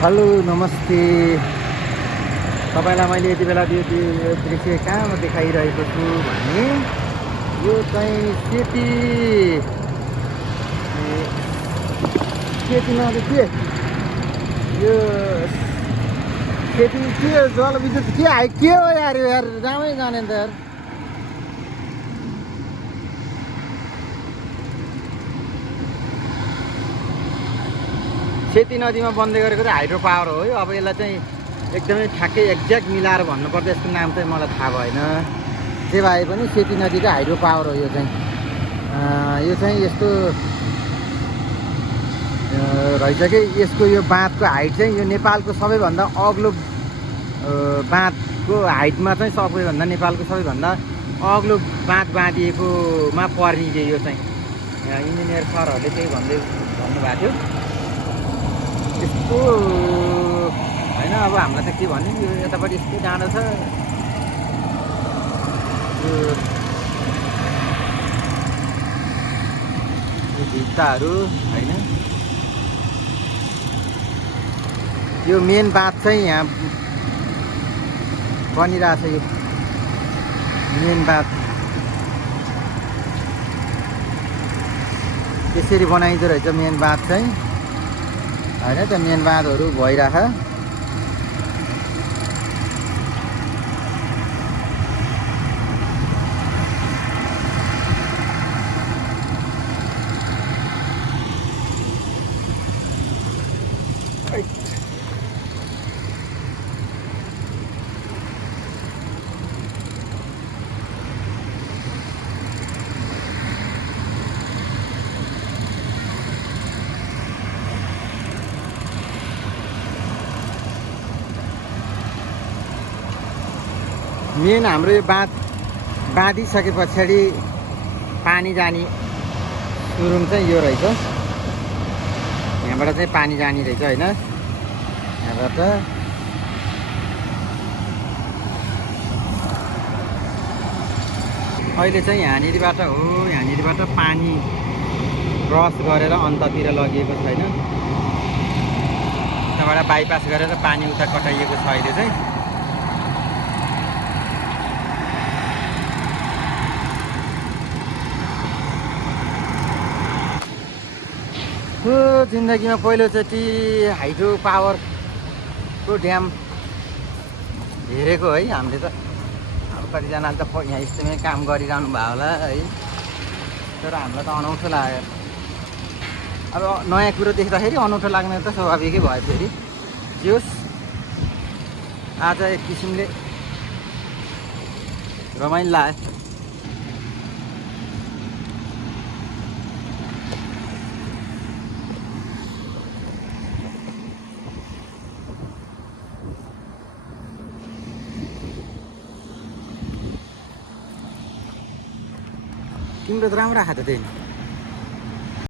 Hello नमस्ते तपाईँलाई मैले यति बेला यो दृश्य कहाँमा देखाइरहेको छु भने यो चाहिँ सेती नदी के यो सेती के जलविद्युत के आयो के हो यार यो यार जामै जाने त यार सेती नदीमा बन्दै गरेको चाहिँ हाइड्रो पावर हो है। अब यसलाई चाहिँ एकदमै ठ्याक्कै एक्ज्याक्ट मिलाएर भन्नुपर्दा यसको नाम चाहिँ मलाई थाहा भएन। जे भए पनि सेती नदीको हाइड्रो पावर हो यो चाहिँ यस्तो रहेछ कि यसको यो बाँधको हाइट चाहिँ यो नेपालको सबैभन्दा अग्लो बाँधको हाइटमा चाहिँ सबैभन्दा नेपालको सबैभन्दा अग्लो बाँध बाँधिएकोमा पर्ने यो चाहिँ इन्जिनियर सरहरूले त्यही भन्नुभएको थियो। यस्तो होइन अब हामीलाई त के भन्ने यो यतापट्टि यस्तो डाँडो छ यो भित्ताहरू होइन। यो मेन बाँध चाहिँ यहाँ बनिरहेछ। यो मेन बाँध त्यसरी बनाइदो रहेछ मेन बाँध चाहिँ होइन। त्यो मेन बाँधहरू भइरह मेन हाम्रो यो बाँधिसके पछाडि पानी जाने सुरुङ चाहिँ यो रहेछ। यहाँबाट चाहिँ पानी जाने रहेछ होइन। यहाँबाट अहिले चाहिँ यहाँनिरबाट पानी क्रस गरेर अन्ततिर लगिएको छैन। त्यहाँबाट बाइपास गरेर पानी उता कटाइएको छ अहिले चाहिँ। जिन्दगीमा पहिलोचोटि हाइड्रो पावरको ड्याम हेरेको है हामीले त। अब कतिजनाले त यहाँ यस्तोमै काम गरिरहनु भयो होला है, तर हामीलाई त अनौठो लाग्यो। अब नयाँ कुरो देख्दाखेरि अनौठो लाग्ने त स्वाभाविकै भयो। फेरि जोस् आज एक किसिमले रमाइलो लाग्यो। तिम्रो त राम्रो आएको त त्यही